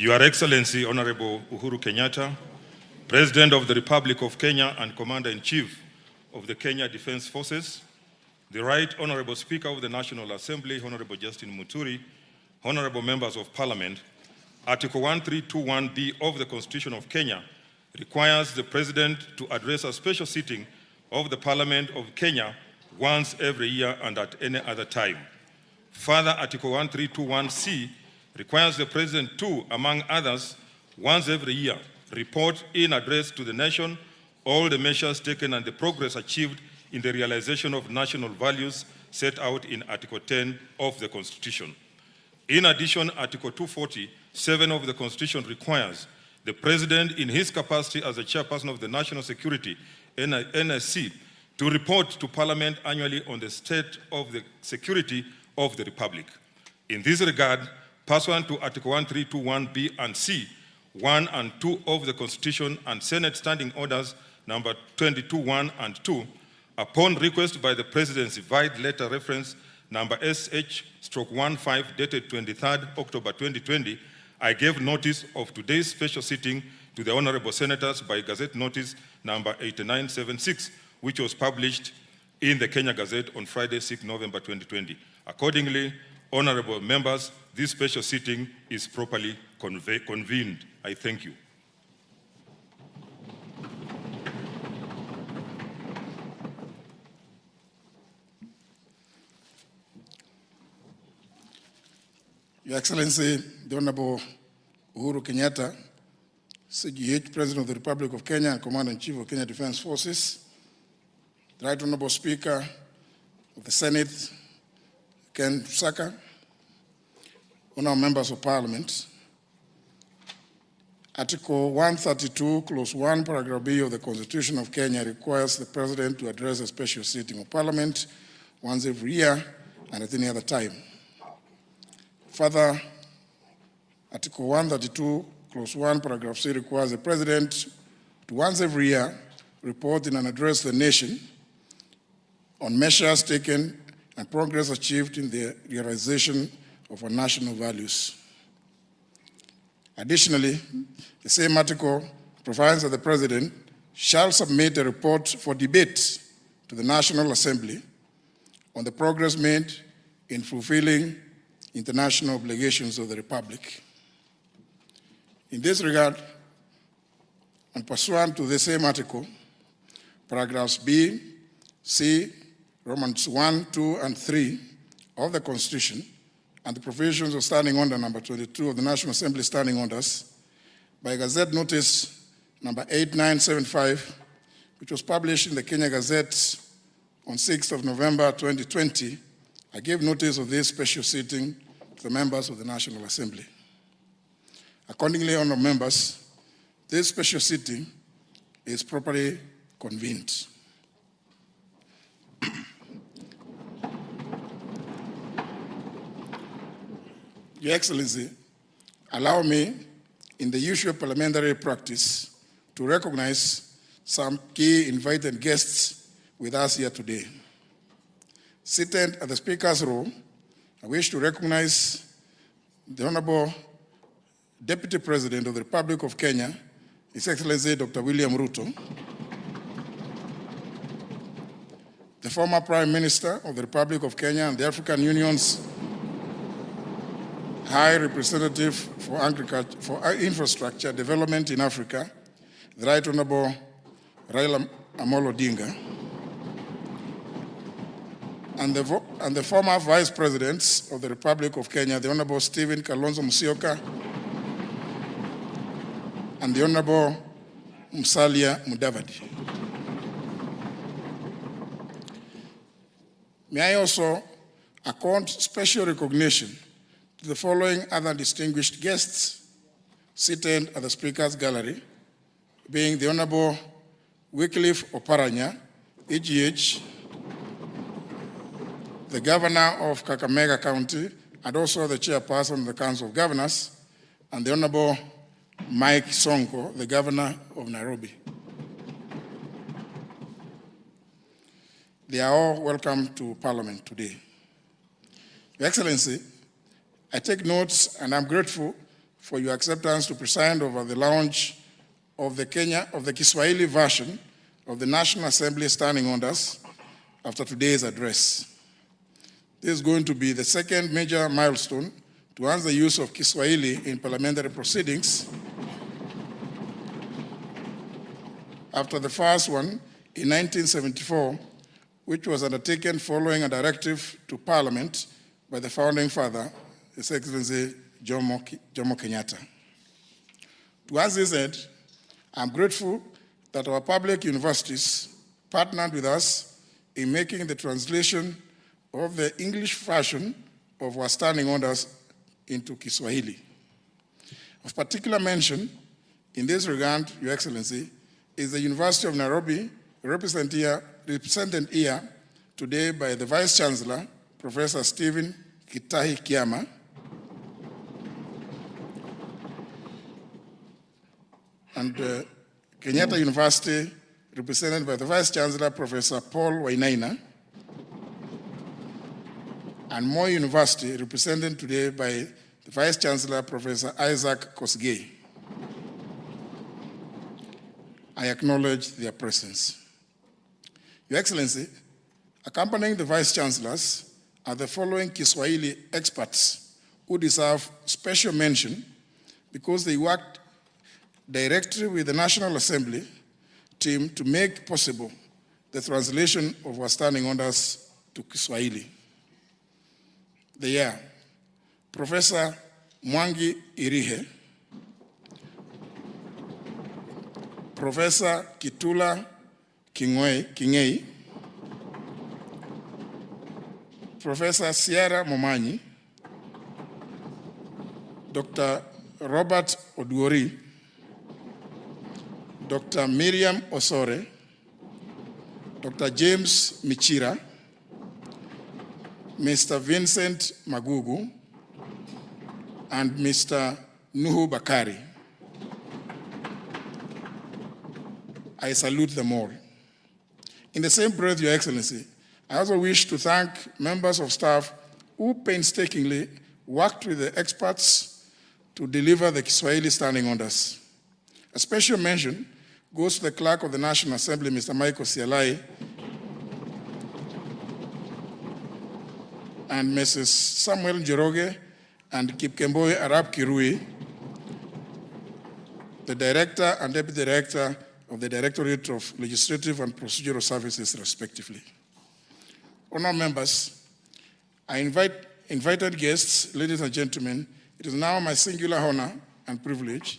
Your Excellency, Honorable Uhuru Kenyatta, President of the Republic of Kenya and Commander-in-Chief of the Kenya Defense Forces, the Right Honorable Speaker of the National Assembly, Honorable Justin Muturi, Honorable Members of Parliament, Article 1321B of the Constitution of Kenya requires the President to address a special sitting of the Parliament of Kenya once every year and at any other time. Further, Article 1321C requires the President to, among others, once every year, report in address to the nation all the measures taken and the progress achieved in the realization of national values set out in Article 10 of the Constitution. In addition, Article 247 of the Constitution requires the President, in his capacity as the Chairperson of the National Security, NSC, to report to Parliament annually on the state of the security of the Republic. In this regard, pursuant to Article 1321B and C, 1 and 2 of the Constitution and Senate Standing Orders number 22.1 and 2, upon request by the Presidency, vide letter reference number SH/15 dated 23rd October 2020, I gave notice of today's special sitting to the Honorable Senators by Gazette Notice number 8976, which was published in the Kenya Gazette on Friday, 6 November 2020. Accordingly, Honorable members, this special sitting is properly convened. I thank you. Your Excellency, the Honorable Uhuru Kenyatta, CGH, President of the Republic of Kenya and Commander-in-Chief of Kenya Defense Forces, the Right Honorable Speaker of the Senate, Ken Saka, Honorable Members of Parliament, Article 132, Clause 1, Paragraph B of the Constitution of Kenya requires the President to address a special sitting of Parliament once every year and at any other time. Further, Article 132, Clause 1, Paragraph C requires the President to once every year report in and address the nation on measures taken and progress achieved in the realization of our national values. Additionally, the same article provides that the President shall submit a report for debate to the National Assembly on the progress made in fulfilling international obligations of the Republic. In this regard, and pursuant to the same article, paragraphs B, C, Romans 1, 2, and 3 of the Constitution, and the provisions of Standing Order number 22 of the National Assembly Standing Orders, by Gazette Notice number 8975, which was published in the Kenya Gazette on 6th of November 2020, I gave notice of this special sitting to the members of the National Assembly. Accordingly, honourable members, this special sitting is properly convened. Your Excellency, allow me, in the usual parliamentary practice, to recognize some key invited guests with us here today. Seated at the Speaker's row, I wish to recognize the Honorable Deputy President of the Republic of Kenya, His Excellency Dr. William Ruto, the former Prime Minister of the Republic of Kenya and the African Union's High Representative for Infrastructure Development in Africa, the Right Honorable Raila Amolo Odinga, and the former Vice Presidents of the Republic of Kenya, the Honorable Stephen Kalonzo Musyoka and the Honorable Musalia Mudavadi. May I also accord special recognition to the following other distinguished guests seated at the Speaker's gallery, being the Honorable Wycliffe Oparanya, EGH, the Governor of Kakamega County, and also the Chairperson of the Council of Governors, and the Honorable Mike Sonko, the Governor of Nairobi. They are all welcome to Parliament today. Your Excellency, I take notes and I'm grateful for your acceptance to preside over the launch of the Kiswahili version of the National Assembly Standing Orders after today's address. This is going to be the second major milestone towards the use of Kiswahili in parliamentary proceedings after the first one in 1974, which was undertaken following a directive to Parliament by the founding father, His Excellency Jomo Kenyatta. Towards this end, I'm grateful that our public universities partnered with us in making the translation of the English version of our standing orders into Kiswahili. Of particular mention in this regard, Your Excellency, is the University of Nairobi, represented here today by the Vice Chancellor, Professor Stephen Kitahi Kiama, and Kenyatta University, represented by the Vice Chancellor, Professor Paul Wainaina, and Moi University, represented today by the Vice Chancellor, Professor Isaac Kosgei. I acknowledge their presence. Your Excellency, accompanying the Vice Chancellors are the following Kiswahili experts who deserve special mention because they worked directly with the National Assembly team to make possible the translation of our standing orders to Kiswahili. They are Professor Mwangi Irihe, Professor Kitula Kingei, Professor Sierra Momanyi, Dr. Robert Oduori, Dr. Miriam Osore, Dr. James Michira, Mr. Vincent Magugu, and Mr. Nuhu Bakari. I salute them all. In the same breath, Your Excellency, I also wish to thank members of staff who painstakingly worked with the experts to deliver the Kiswahili standing orders. A special mention goes to the Clerk of the National Assembly, Mr. Michael Sialai, and Mrs. Samuel Njoroge and Kipkemboi Arab Kirui, the Director and Deputy Director of the Directorate of Legislative and Procedural Services, respectively. Honored members, invited guests, ladies and gentlemen, it is now my singular honor and privilege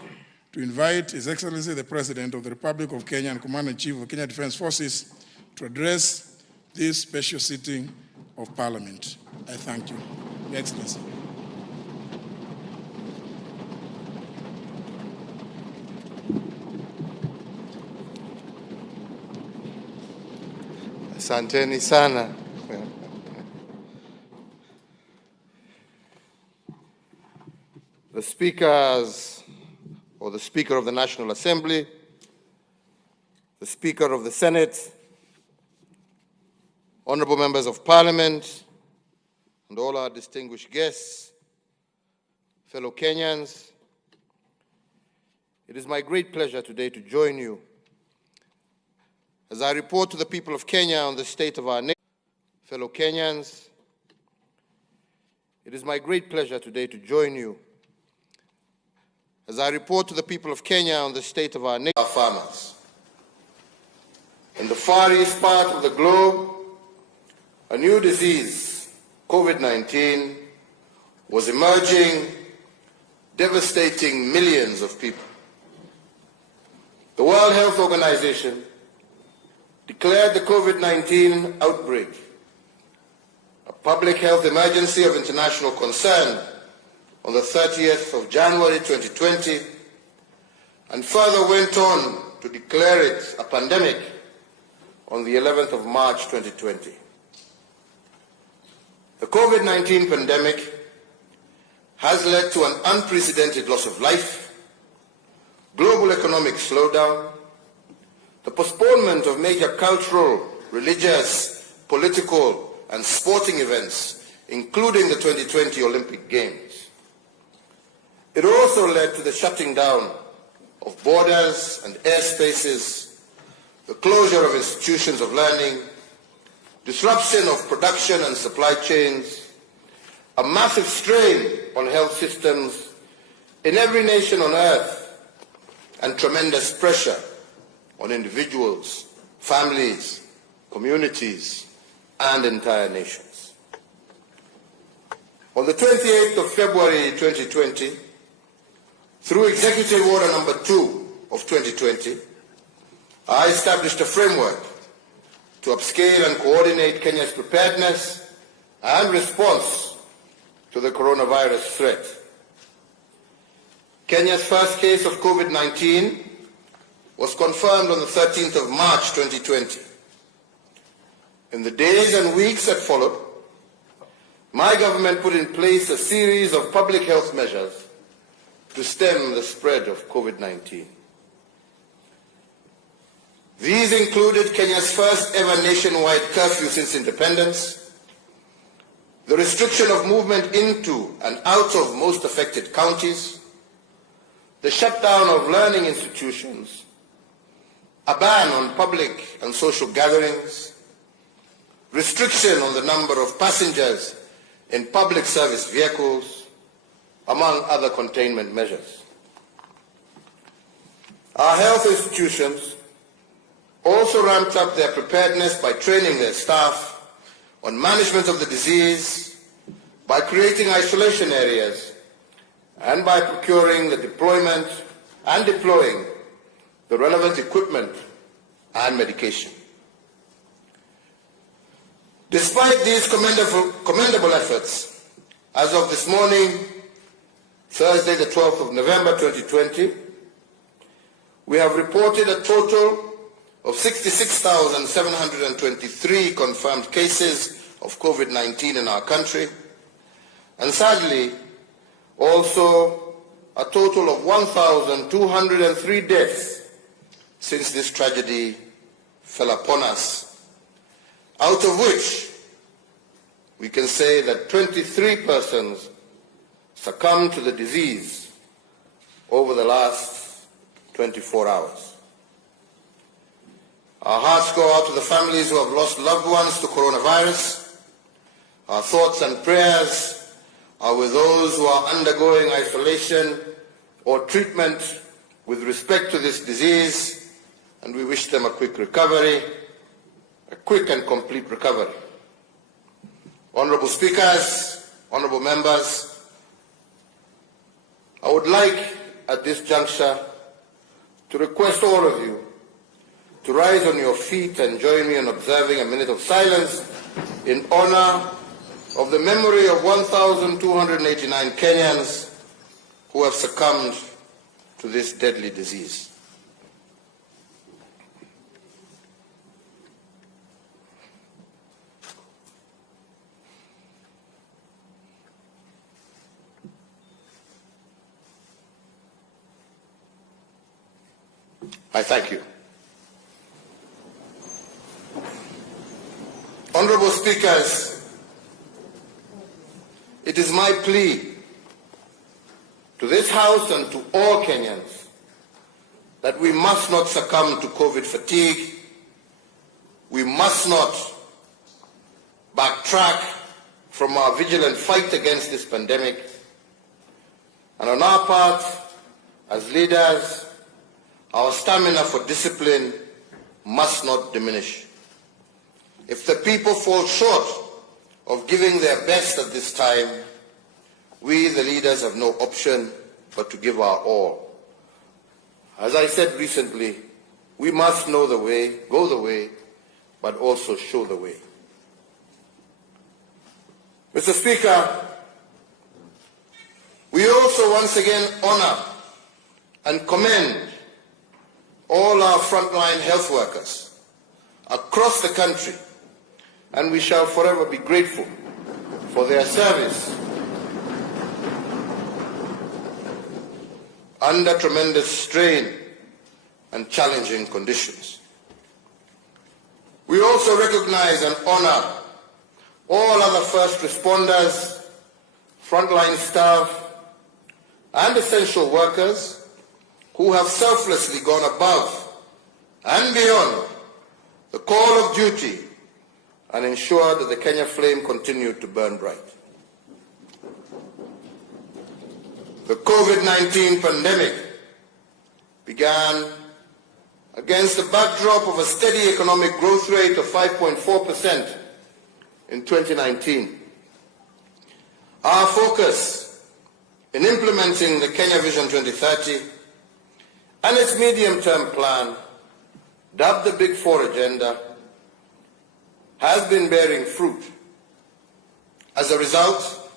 to invite His Excellency the President of the Republic of Kenya and Commander-in-Chief of the Kenya Defense Forces to address this special sitting of Parliament. I thank you. Your Excellency. Asanteni sana. The speakers, or the Speaker of the National Assembly, the Speaker of the Senate, honorable members of Parliament, and all our distinguished guests, fellow Kenyans, it is my great pleasure today to join you as I report to the people of Kenya on the state of our nation. Fellow Kenyans, it is my great pleasure today to join you as I report to the people of Kenya on the state of our nation. Our farmers. In the far east part of the globe, a new disease, COVID-19, was emerging, devastating millions of people. The World Health Organization declared the COVID-19 outbreak a public health emergency of international concern on the 30th of January 2020, and further went on to declare it a pandemic on the 11th of March 2020. The COVID-19 pandemic has led to an unprecedented loss of life, global economic slowdown, the postponement of major cultural, religious, political, and sporting events, including the 2020 Olympic Games. It also led to the shutting down of borders and airspaces, the closure of institutions of learning, disruption of production and supply chains, a massive strain on health systems in every nation on earth, and tremendous pressure on individuals, families, communities, and entire nations. On the 28th of February 2020, through Executive Order number 2 of 2020, I established a framework to upscale and coordinate Kenya's preparedness and response to the coronavirus threat. Kenya's first case of COVID-19 was confirmed on the 13th of March 2020. In the days and weeks that followed, my government put in place a series of public health measures to stem the spread of COVID-19. These included Kenya's first ever nationwide curfew since independence, the restriction of movement into and out of most affected counties, the shutdown of learning institutions, a ban on public and social gatherings, restriction on the number of passengers in public service vehicles, among other containment measures. Our health institutions also ramped up their preparedness by training their staff on management of the disease, by creating isolation areas, and by procuring the deployment and deploying the relevant equipment and medication. Despite these commendable efforts, as of this morning, Thursday the 12th of November 2020, we have reported a total of 66,723 confirmed cases of COVID-19 in our country, and sadly, also a total of 1,203 deaths since this tragedy fell upon us, out of which we can say that 23 persons succumbed to the disease over the last 24 hours. Our hearts go out to the families who have lost loved ones to coronavirus. Our thoughts and prayers are with those who are undergoing isolation or treatment with respect to this disease, and we wish them a quick recovery, a quick and complete recovery. Honorable Speakers, honorable members, I would like at this juncture to request all of you to rise on your feet and join me in observing a minute of silence in honor of the memory of 1,289 Kenyans who have succumbed to this deadly disease. I thank you. Honorable Speakers, it is my plea to this House and to all Kenyans that we must not succumb to COVID fatigue. We must not backtrack from our vigilant fight against this pandemic. And on our part, as leaders, our stamina for discipline must not diminish. If the people fall short of giving their best at this time, we, the leaders, have no option but to give our all. As I said recently, we must know the way, go the way, but also show the way. Mr. Speaker, we also once again honor and commend all our frontline health workers across the country, and we shall forever be grateful for their service under tremendous strain and challenging conditions. We also recognize and honor all other first responders, frontline staff, and essential workers who have selflessly gone above and beyond the call of duty and ensured that the Kenya flame continued to burn bright. The COVID-19 pandemic began against the backdrop of a steady economic growth rate of 5.4% in 2019. Our focus in implementing the Kenya Vision 2030 and its medium-term plan, dubbed the Big Four Agenda, has been bearing fruit. As a result,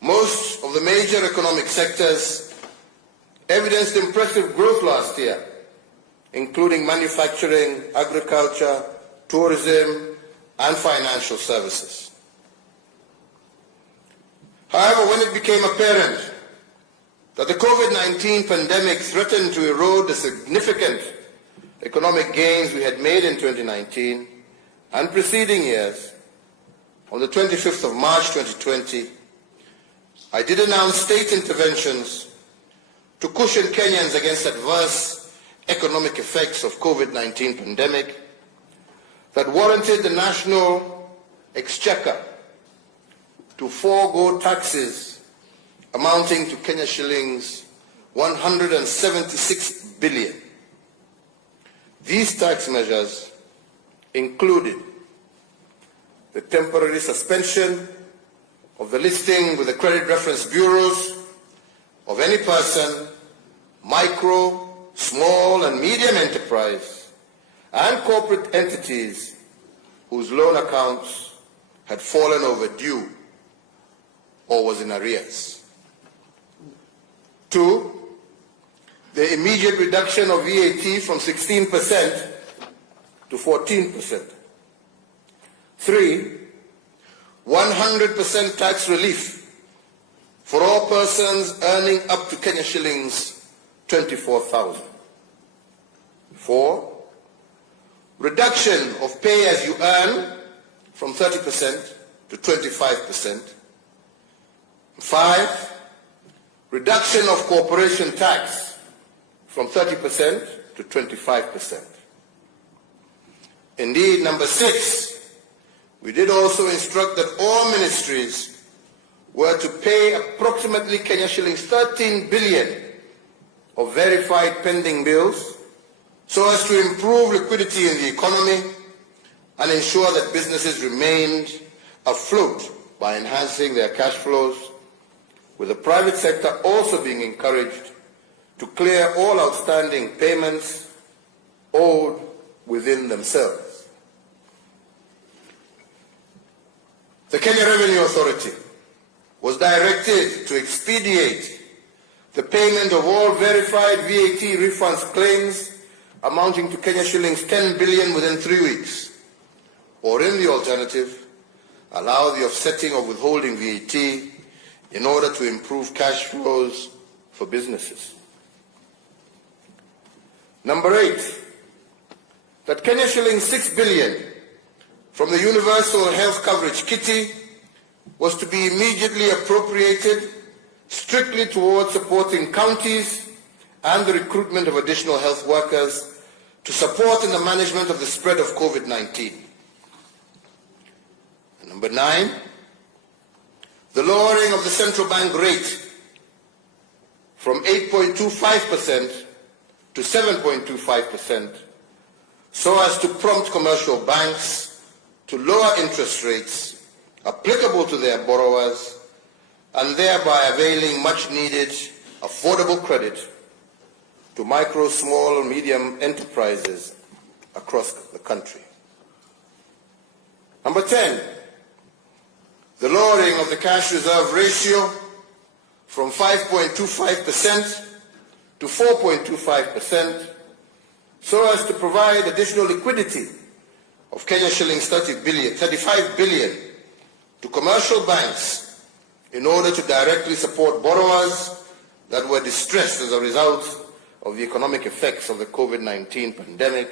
most of the major economic sectors evidenced impressive growth last year, including manufacturing, agriculture, tourism, and financial services. However, when it became apparent that the COVID-19 pandemic threatened to erode the significant economic gains we had made in 2019 and preceding years, on the 25th of March 2020, I did announce state interventions to cushion Kenyans against adverse economic effects of COVID-19 pandemic that warranted the national exchequer to forego taxes amounting to Kenya shillings 176 billion. These tax measures included the temporary suspension of the listing with the credit reference bureaus of any person, micro, small and medium enterprise, and corporate entities whose loan accounts had fallen overdue or was in arrears. 2, the immediate reduction of VAT from 16% to 14%. 3, 100% tax relief for all persons earning up to Kenya shillings 24,000. 4, reduction of pay as you earn from 30% to 25%. 5, reduction of corporation tax from 30% to 25%. Indeed, number 6, we did also instruct that all ministries were to pay approximately Kenya shillings 13 billion of verified pending bills so as to improve liquidity in the economy and ensure that businesses remained afloat by enhancing their cash flows, with the private sector also being encouraged to clear all outstanding payments owed within themselves. The Kenya Revenue Authority was directed to expedite the payment of all verified VAT refunds claims amounting to Kenya shillings 10 billion within 3 weeks, or in the alternative, allow the offsetting of withholding VAT in order to improve cash flows for businesses. Number 8, that Kenya shillings 6 billion from the Universal Health Coverage Kitty was to be immediately appropriated strictly towards supporting counties and the recruitment of additional health workers to support in the management of the spread of COVID-19. Number 9, the lowering of the central bank rate from 8.25% to 7.25% so as to prompt commercial banks to lower interest rates applicable to their borrowers and thereby availing much needed affordable credit to micro, small, and medium enterprises across the country. Number 10, the lowering of the cash reserve ratio from 5.25% to 4.25% so as to provide additional liquidity of Kenya shillings 35 billion to commercial banks in order to directly support borrowers that were distressed as a result of the economic effects of the COVID-19 pandemic.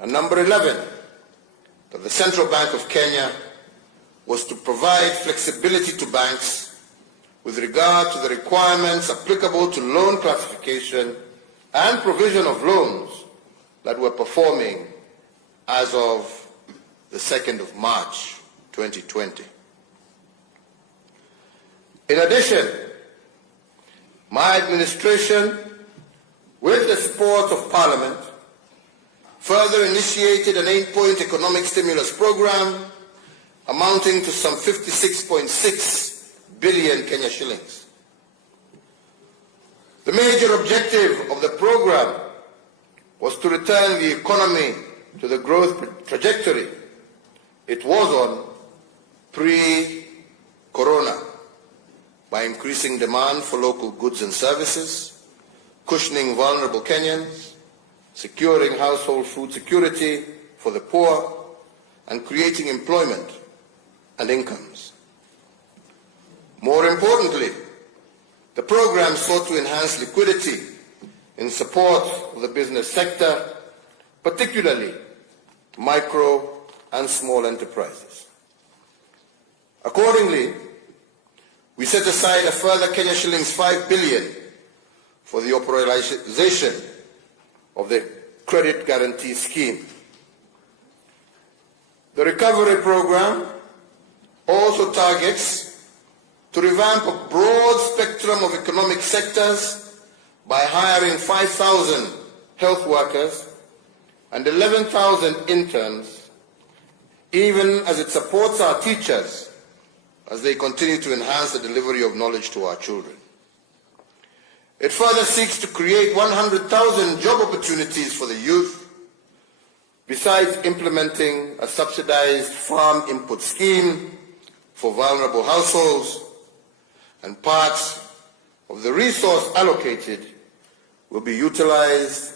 And number 11, that the Central Bank of Kenya was to provide flexibility to banks with regard to the requirements applicable to loan classification and provision of loans that were performing as of the 2nd of March 2020. In addition, my administration, with the support of Parliament, further initiated an 8-point economic stimulus program amounting to some 56.6 billion Kenya shillings. The major objective of the program was to return the economy to the growth trajectory it was on pre-corona by increasing demand for local goods and services, cushioning vulnerable Kenyans, securing household food security for the poor, and creating employment and incomes. More importantly, the program sought to enhance liquidity in support of the business sector, particularly micro and small enterprises. Accordingly, we set aside a further Kenya shillings 5 billion for the operationalization of the credit guarantee scheme. The recovery program also targets to revamp a broad spectrum of economic sectors by hiring 5,000 health workers and 11,000 interns, even as it supports our teachers as they continue to enhance the delivery of knowledge to our children. It further seeks to create 100,000 job opportunities for the youth, besides implementing a subsidized farm input scheme for vulnerable households, and parts of the resource allocated will be utilized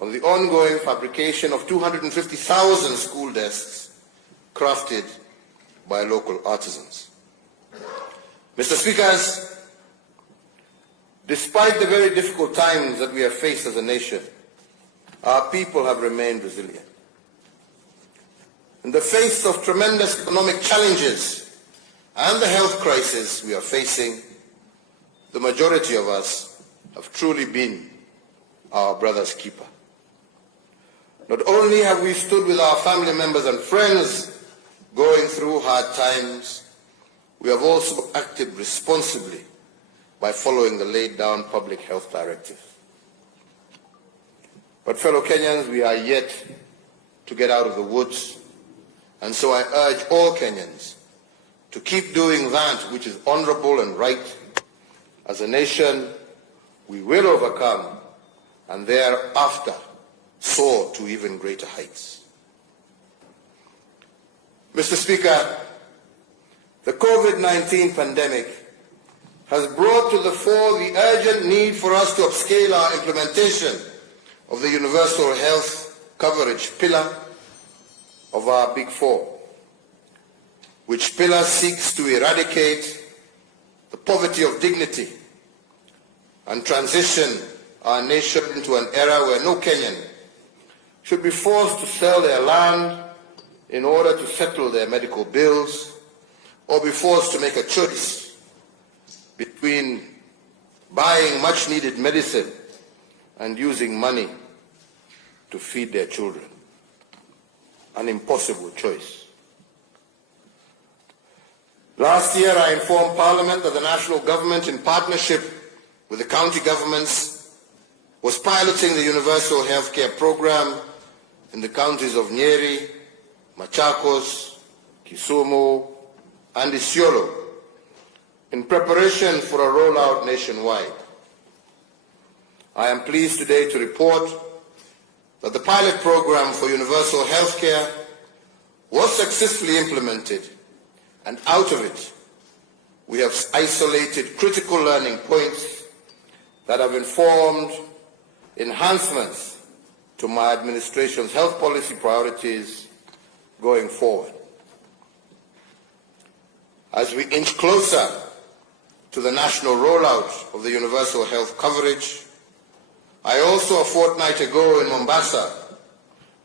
on the ongoing fabrication of 250,000 school desks crafted by local artisans. Mr. Speakers, despite the very difficult times that we have faced as a nation, our people have remained resilient. In the face of tremendous economic challenges and the health crisis we are facing, the majority of us have truly been our brother's keeper. Not only have we stood with our family members and friends going through hard times, we have also acted responsibly by following the laid down public health directive. But fellow Kenyans, we are yet to get out of the woods, and so I urge all Kenyans to keep doing that which is honorable and right. As a nation, we will overcome and thereafter soar to even greater heights. Mr. Speaker, the COVID-19 pandemic has brought to the fore the urgent need for us to upscale our implementation of the universal health coverage pillar of our Big Four, which pillar seeks to eradicate the poverty of dignity and transition our nation into an era where no Kenyan should be forced to sell their land in order to settle their medical bills, or be forced to make a choice between buying much-needed medicine and using money to feed their children. An impossible choice. Last year, I informed Parliament that the national government, in partnership with the county governments, was piloting the universal healthcare program in the counties of Nyeri, Machakos, Kisumu, and Isiolo in preparation for a rollout nationwide. I am pleased today to report that the pilot program for universal healthcare was successfully implemented, and out of it, we have isolated critical learning points that have informed enhancements to my administration's health policy priorities going forward. As we inch closer to the national rollout of the universal health coverage, I also, a fortnight ago in Mombasa,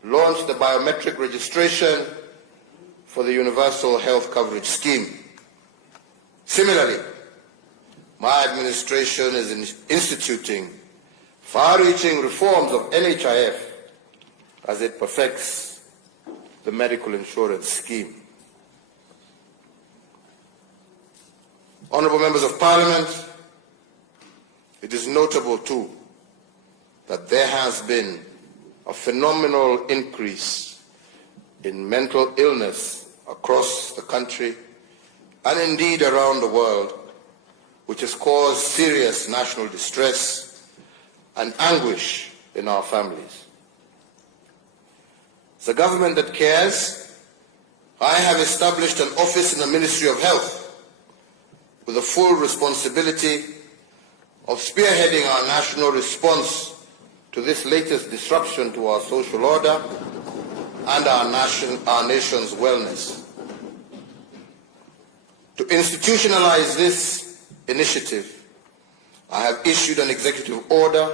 launched the biometric registration for the universal health coverage scheme. Similarly, my administration is instituting far-reaching reforms of NHIF as it perfects the medical insurance scheme. Honourable Members of Parliament, it is notable too that there has been a phenomenal increase in mental illness across the country and indeed around the world, which has caused serious national distress and anguish in our families. As a government that cares, I have established an office in the Ministry of Health with the full responsibility of spearheading our national response to this latest disruption to our social order and our nation's wellness. To institutionalize this initiative, I have issued an executive order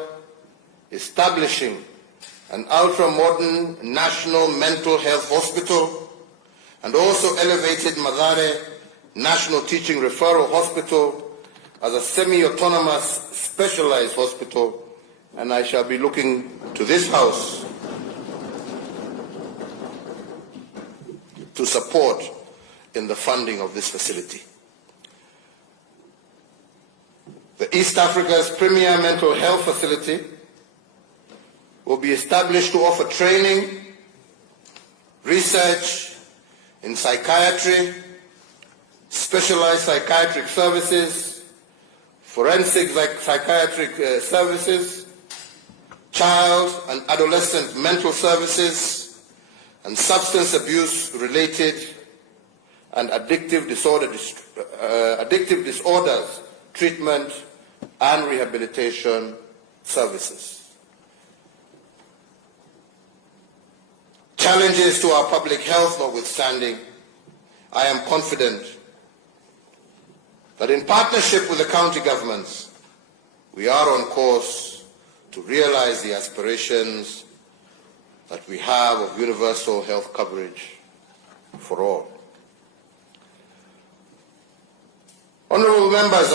establishing an ultra-modern national mental health hospital and also elevated Mathare National Teaching Referral Hospital as a semi-autonomous specialized hospital, and I shall be looking to this House to support in the funding of this facility. The East Africa's premier mental health facility will be established to offer training, research in psychiatry, specialized psychiatric services, forensic psychiatric services, child and adolescent mental services, and substance abuse related and addictive disorders treatment and rehabilitation services. Challenges to our public health notwithstanding, I am confident that in partnership with the county governments, we are on course to realize the aspirations that we have of universal health coverage for all. Honourable members,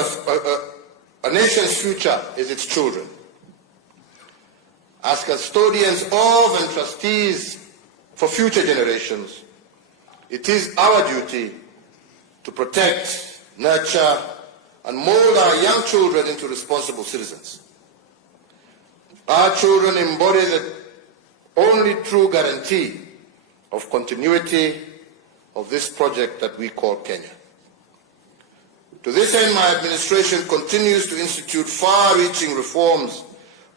a nation's future is its children. As custodians of and trustees for future generations, it is our duty to protect, nurture, and mold our young children into responsible citizens. Our children embody the only true guarantee of continuity of this project that we call Kenya. To this end, my administration continues to institute far-reaching reforms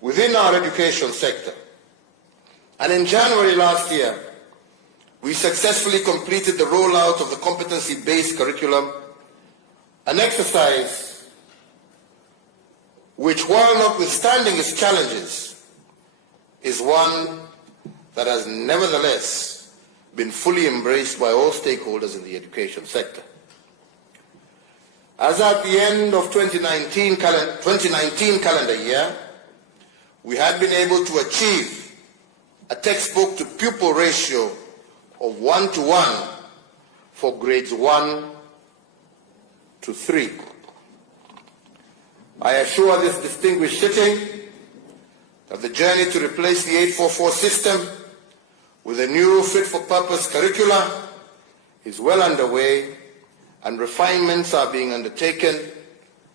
within our education sector. And in January last year, we successfully completed the rollout of the competency-based curriculum, an exercise which, while notwithstanding its challenges, is one that has nevertheless been fully embraced by all stakeholders in the education sector. As at the end of 2019 calendar year, we had been able to achieve a textbook-to-pupil ratio of 1:1 for grades 1 to 3. I assure this distinguished sitting that the journey to replace the 844 system with a new fit-for-purpose curricula is well underway, and refinements are being undertaken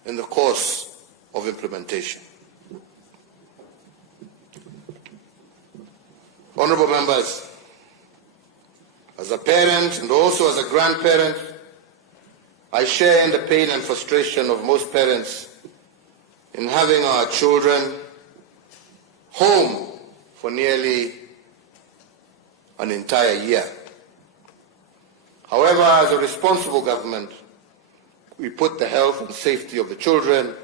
in the course of implementation. Honourable members, as a parent and also as a grandparent, I share in the pain and frustration of most parents in having our children home for nearly an entire year. However, as a responsible government, we put the health and safety of the children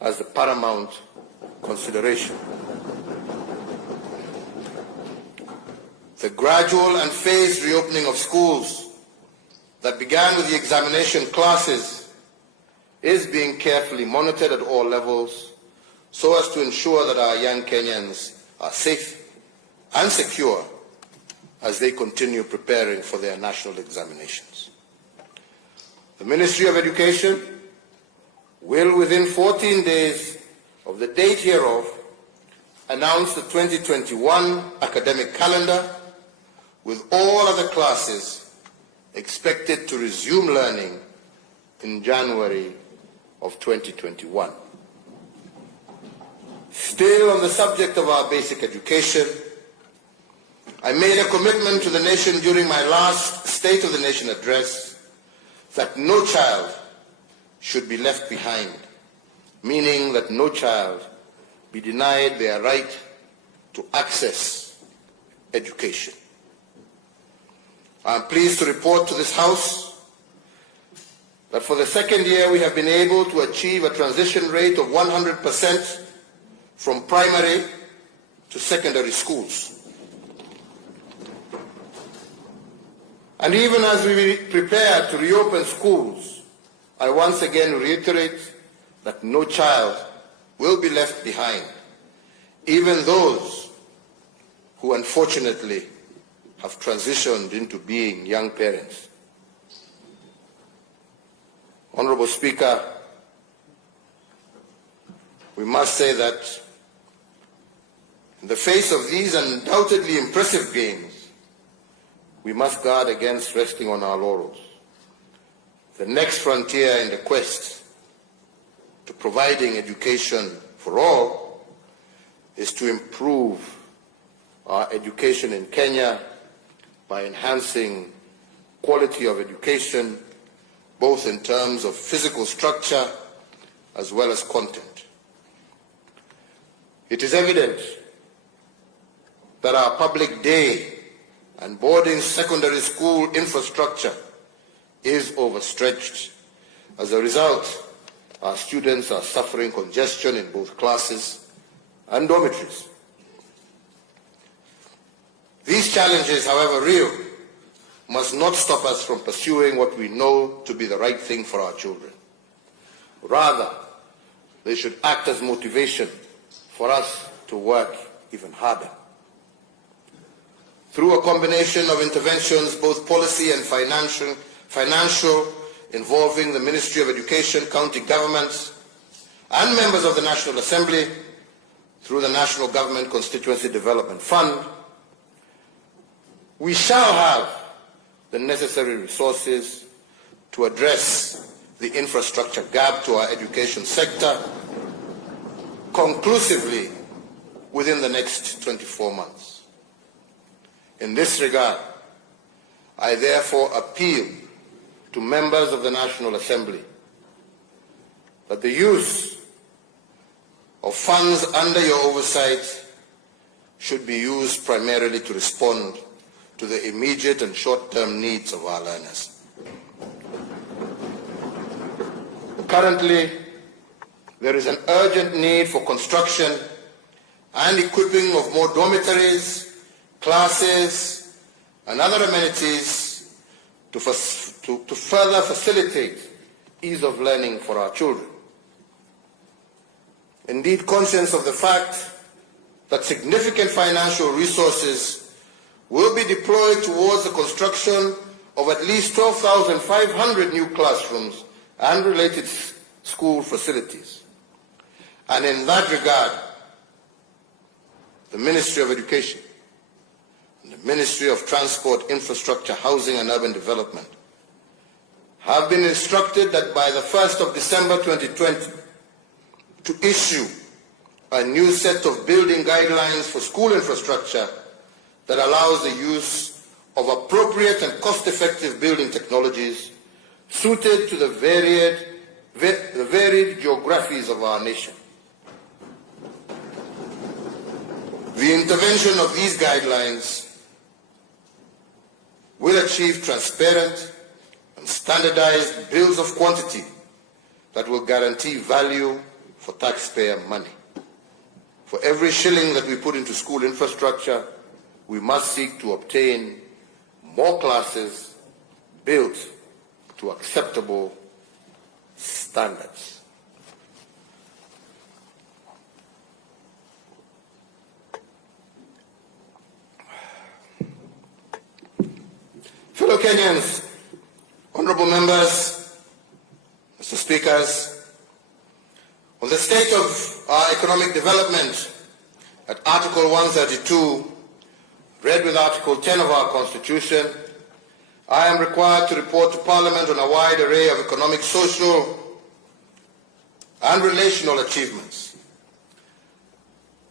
as the paramount consideration. The gradual and phased reopening of schools that began with the examination classes is being carefully monitored at all levels so as to ensure that our young Kenyans are safe and secure as they continue preparing for their national examinations. The Ministry of Education will, within 14 days of the date hereof, announce the 2021 academic calendar, with all other classes expected to resume learning in January of 2021. Still on the subject of our basic education, I made a commitment to the nation during my last State of the Nation address that no child should be left behind, meaning that no child be denied their right to access education. I am pleased to report to this House that for the second year we have been able to achieve a transition rate of 100% from primary to secondary schools. And even as we prepare to reopen schools, I once again reiterate that no child will be left behind, even those who unfortunately have transitioned into being young parents. Honorable Speaker, we must say that in the face of these undoubtedly impressive gains, we must guard against resting on our laurels. The next frontier in the quest to providing education for all is to improve our education in Kenya by enhancing quality of education, both in terms of physical structure as well as content. It is evident that our public day and boarding secondary school infrastructure is overstretched. As a result, our students are suffering congestion in both classes and dormitories. These challenges, however real, must not stop us from pursuing what we know to be the right thing for our children. Rather, they should act as motivation for us to work even harder. Through a combination of interventions, both policy and financial, involving the Ministry of Education, county governments, and members of the National Assembly, through the National Government Constituency Development Fund, we shall have the necessary resources to address the infrastructure gap to our education sector conclusively within the next 24 months. In this regard, I therefore appeal to members of the National Assembly that the use of funds under your oversight should be used primarily to respond to the immediate and short-term needs of our learners. Currently, there is an urgent need for construction and equipping of more dormitories, classes, and other amenities to further facilitate ease of learning for our children. Indeed, conscious of the fact that significant financial resources will be deployed towards the construction of at least 12,500 new classrooms and related school facilities. And in that regard, the Ministry of Education and the Ministry of Transport, Infrastructure, Housing and Urban Development have been instructed that by the 1st of December 2020 to issue a new set of building guidelines for school infrastructure that allows the use of appropriate and cost-effective building technologies suited to the varied geographies of our nation. The intervention of these guidelines will achieve transparent and standardized bills of quantity that will guarantee value for taxpayer money. For every shilling that we put into school infrastructure, we must seek to obtain more classes built to acceptable standards. Fellow Kenyans, honorable members, Mr. Speakers, On the state of our economic development, at Article 132, read with Article 10 of our Constitution, I am required to report to Parliament on a wide array of economic, social, and relational achievements.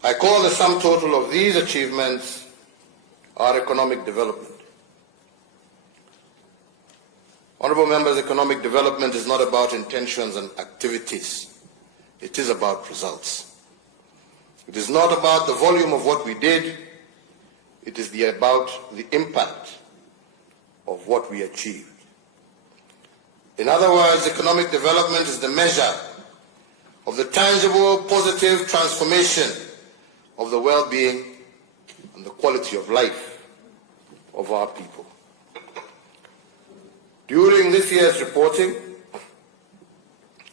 I call the sum total of these achievements our economic development. Honourable members, economic development is not about intentions and activities. It is about results. It is not about the volume of what we did. It is about the impact of what we achieved. In other words, economic development is the measure of the tangible, positive transformation of the well-being and the quality of life of our people. During this year's reporting,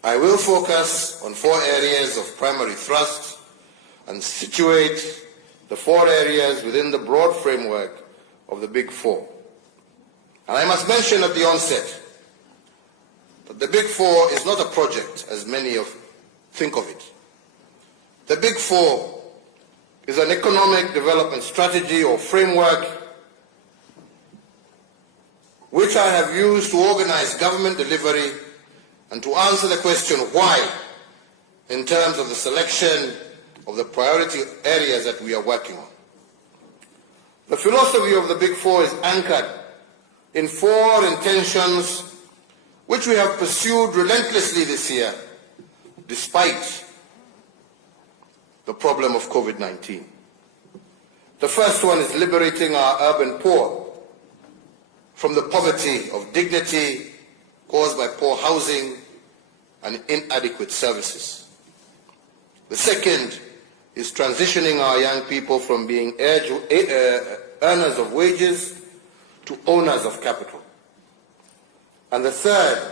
I will focus on 4 areas of primary thrust and situate the 4 areas within the broad framework of the Big Four. And I must mention at the onset that the Big Four is not a project, as many think of it. The Big Four is an economic development strategy or framework which I have used to organize government delivery and to answer the question why in terms of the selection of the priority areas that we are working on. The philosophy of the Big Four is anchored in 4 intentions which we have pursued relentlessly this year despite the problem of COVID-19. The first one is liberating our urban poor from the poverty of dignity caused by poor housing and inadequate services. The second is transitioning our young people from being earners of wages to owners of capital. And the third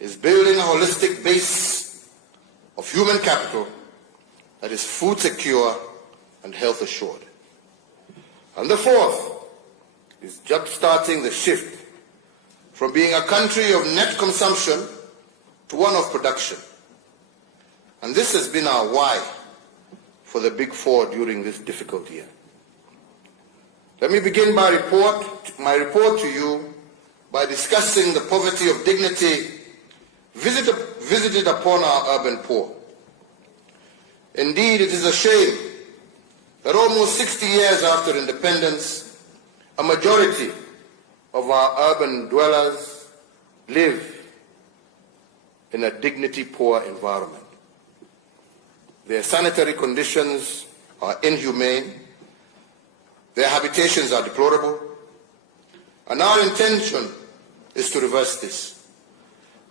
is building a holistic base of human capital that is food secure and health assured. And the fourth is jump-starting the shift from being a country of net consumption to one of production. And this has been our why for the Big Four during this difficult year. Let me begin my report to you by discussing the poverty of dignity visited upon our urban poor. Indeed, it is a shame that almost 60 years after independence, a majority of our urban dwellers live in a dignity-poor environment. Their sanitary conditions are inhumane, their habitations are deplorable, and our intention is to reverse this.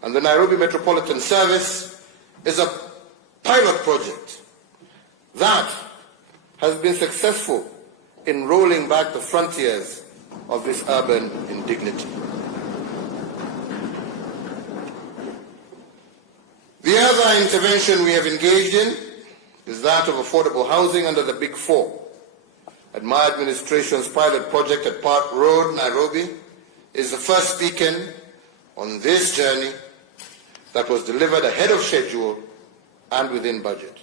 And the Nairobi Metropolitan Service is a pilot project that has been successful in rolling back the frontiers of this urban indignity. The other intervention we have engaged in is that of affordable housing under the Big Four. And my administration's pilot project at Park Road, Nairobi, is the first beacon on this journey that was delivered ahead of schedule and within budget.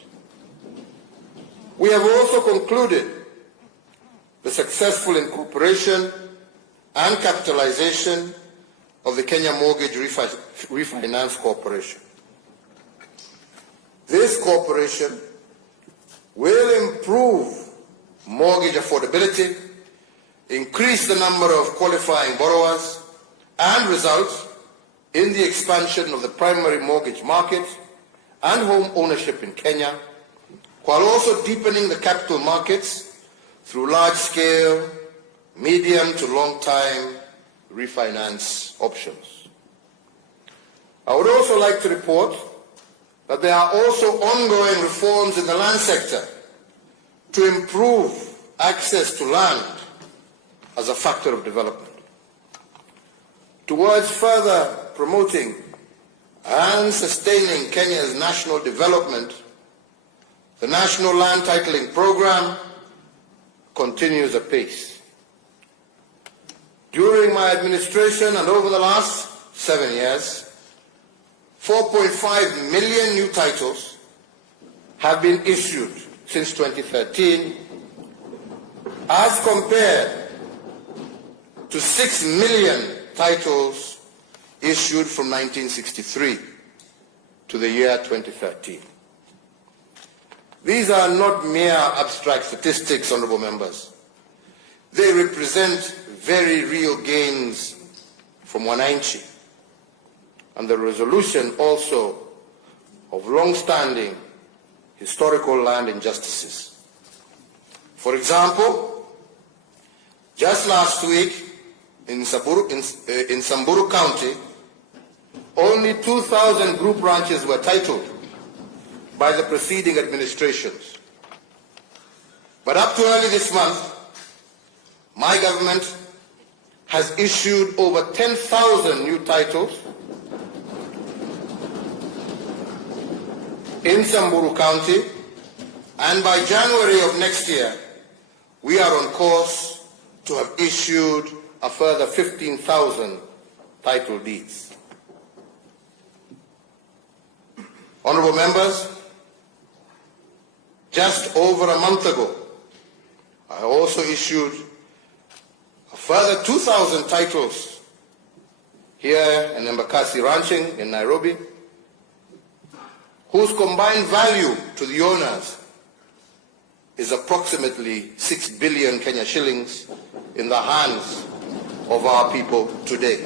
We have also concluded the successful incorporation and capitalization of the Kenya Mortgage Refinance Corporation. This corporation will improve mortgage affordability, increase the number of qualifying borrowers, and result in the expansion of the primary mortgage market and home ownership in Kenya, while also deepening the capital markets through large-scale, medium to long-time refinance options. I would also like to report that there are also ongoing reforms in the land sector to improve access to land as a factor of development. Towards further promoting and sustaining Kenya's national development, the National Land Titling Program continues apace. During my administration and over the last 7 years, 4.5 million new titles have been issued since 2013, as compared to 6 million titles issued from 1963 to the year 2013. These are not mere abstract statistics, honorable members. They represent very real gains from wananchi and the resolution also of long-standing historical land injustices. For example, just last week in Samburu County, only 2,000 group ranches were titled by the preceding administrations. But up to early this month, my government has issued over 10,000 new titles in Samburu County, and by January of next year, we are on course to have issued a further 15,000 title deeds. Honorable members, just over a month ago, I also issued a further 2,000 titles here in Embakasi Ranching in Nairobi, whose combined value to the owners is approximately 6 billion Kenya shillings in the hands of our people today.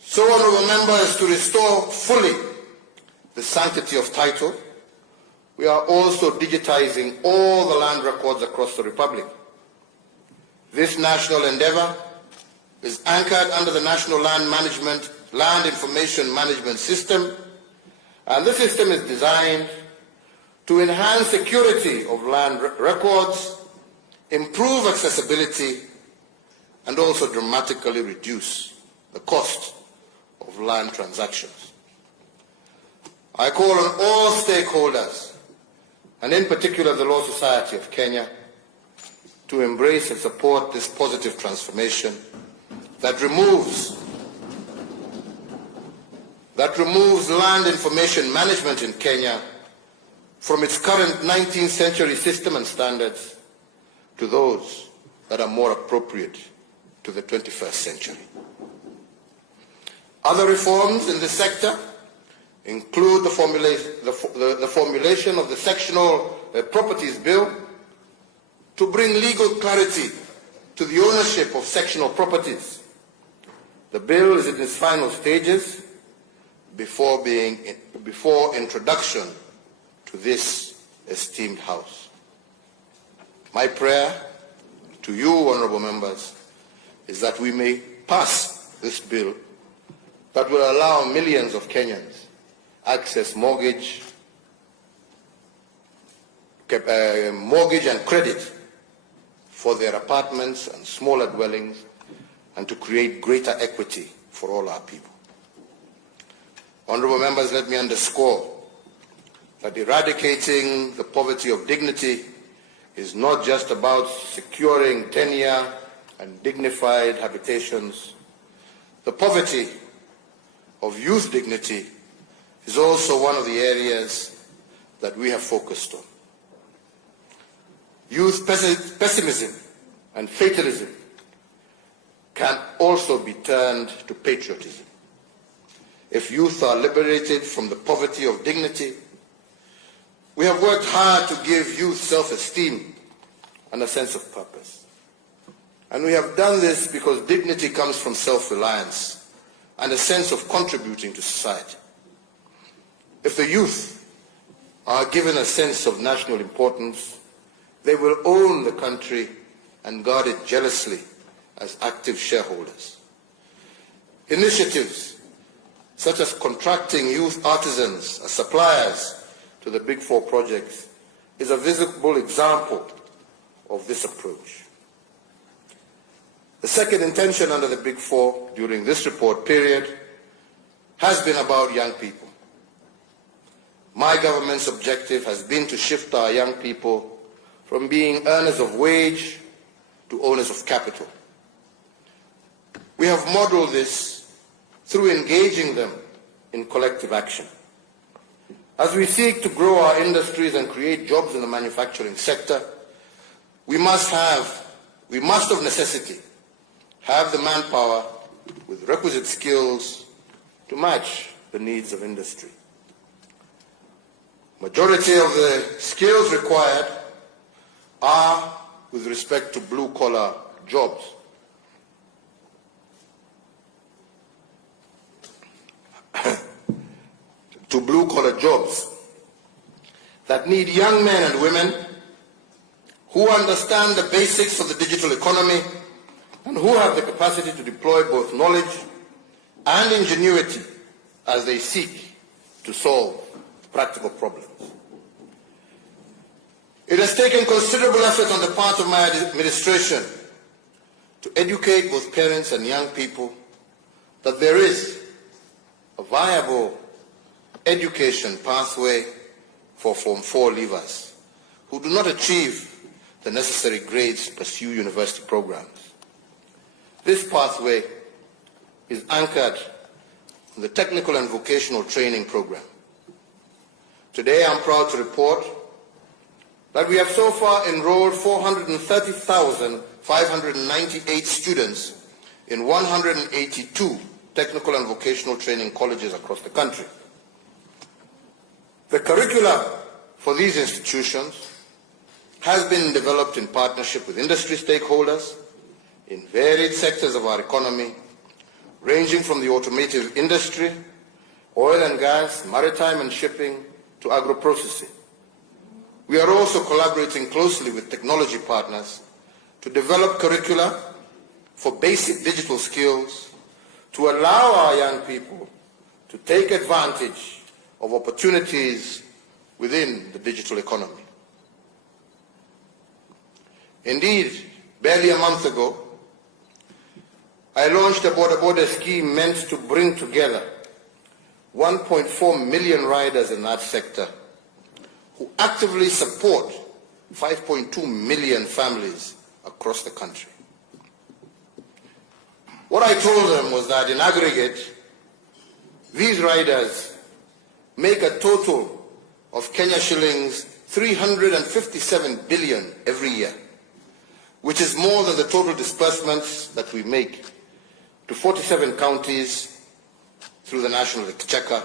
So, honorable members, to restore fully the sanctity of title, we are also digitizing all the land records across the Republic. This national endeavor is anchored under the National Land Information Management System, and the system is designed to enhance security of land records, improve accessibility, and also dramatically reduce the cost of land transactions. I call on all stakeholders, and in particular the Law Society of Kenya, to embrace and support this positive transformation that removes land information management in Kenya from its current 19th century system and standards to those that are more appropriate to the 21st century. Other reforms in this sector include the formulation of the Sectional Properties Bill to bring legal clarity to the ownership of sectional properties. The bill is in its final stages before introduction to this esteemed House. My prayer to you, honorable members, is that we may pass this bill that will allow millions of Kenyans access mortgage and credit for their apartments and smaller dwellings, and to create greater equity for all our people. Honorable members, let me underscore that eradicating the poverty of dignity is not just about securing tenure and dignified habitations. The poverty of youth dignity is also one of the areas that we have focused on. Youth pessimism and fatalism can also be turned to patriotism. If youth are liberated from the poverty of dignity, we have worked hard to give youth self-esteem and a sense of purpose. And we have done this because dignity comes from self-reliance and a sense of contributing to society. If the youth are given a sense of national importance, they will own the country and guard it jealously as active shareholders. Initiatives such as contracting youth artisans as suppliers to the Big Four projects is a visible example of this approach. The second intention under the Big Four during this report period has been about young people. My government's objective has been to shift our young people from being earners of wage to owners of capital. We have modeled this through engaging them in collective action. As we seek to grow our industries and create jobs in the manufacturing sector, we must of necessity have the manpower with requisite skills to match the needs of industry. Majority of the skills required are with respect to blue-collar jobs. To blue-collar jobs that need young men and women who understand the basics of the digital economy and who have the capacity to deploy both knowledge and ingenuity as they seek to solve practical problems. It has taken considerable effort on the part of my administration to educate both parents and young people that there is a viable education pathway for Form 4 leavers who do not achieve the necessary grades to pursue university programs. This pathway is anchored in the technical and vocational training program. Today I'm proud to report that we have so far enrolled 430,598 students in 182 technical and vocational training colleges across the country. The curricula for these institutions has been developed in partnership with industry stakeholders in varied sectors of our economy, ranging from the automotive industry, oil and gas, maritime and shipping, to agro-processing. We are also collaborating closely with technology partners to develop curricula for basic digital skills to allow our young people to take advantage of opportunities within the digital economy. Indeed, barely a month ago, I launched a border scheme meant to bring together 1.4 million riders in that sector who actively support 5.2 million families across the country. What I told them was that in aggregate, these riders make a total of Kenya shillings 357 billion every year, which is more than the total disbursements that we make to 47 counties through the National Exchequer,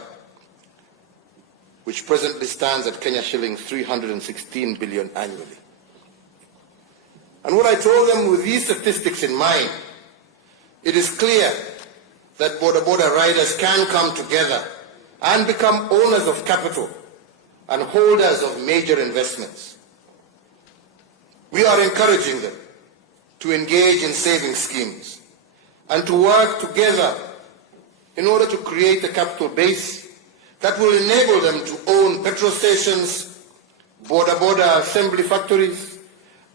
which presently stands at Kenya shillings 316 billion annually. And what I told them with these statistics in mind, it is clear that border riders can come together and become owners of capital and holders of major investments. We are encouraging them to engage in saving schemes and to work together in order to create a capital base that will enable them to own petrol stations, border assembly factories,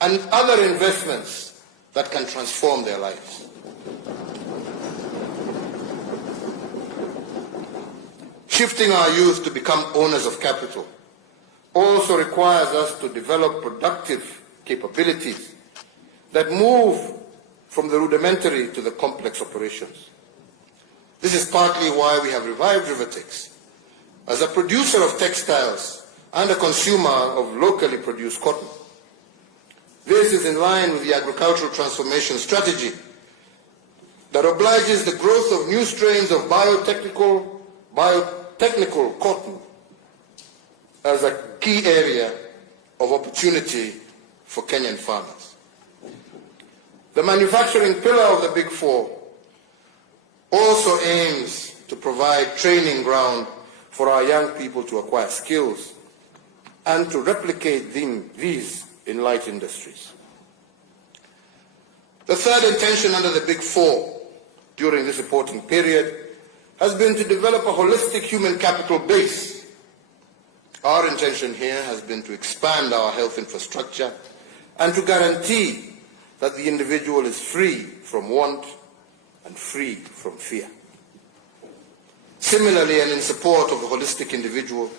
and other investments that can transform their lives. Shifting our youth to become owners of capital also requires us to develop productive capabilities that move from the rudimentary to the complex operations. This is partly why we have revived Rivertex as a producer of textiles and a consumer of locally produced cotton. This is in line with the agricultural transformation strategy that obliges the growth of new strains of biotechnical cotton as a key area of opportunity for Kenyan farmers. The manufacturing pillar of the Big Four also aims to provide training ground for our young people to acquire skills and to replicate these in light industries. The third intention under the Big Four during this reporting period has been to develop a holistic human capital base. Our intention here has been to expand our health infrastructure and to guarantee that the individual is free from want and free from fear. Similarly, and in support of the holistic individual,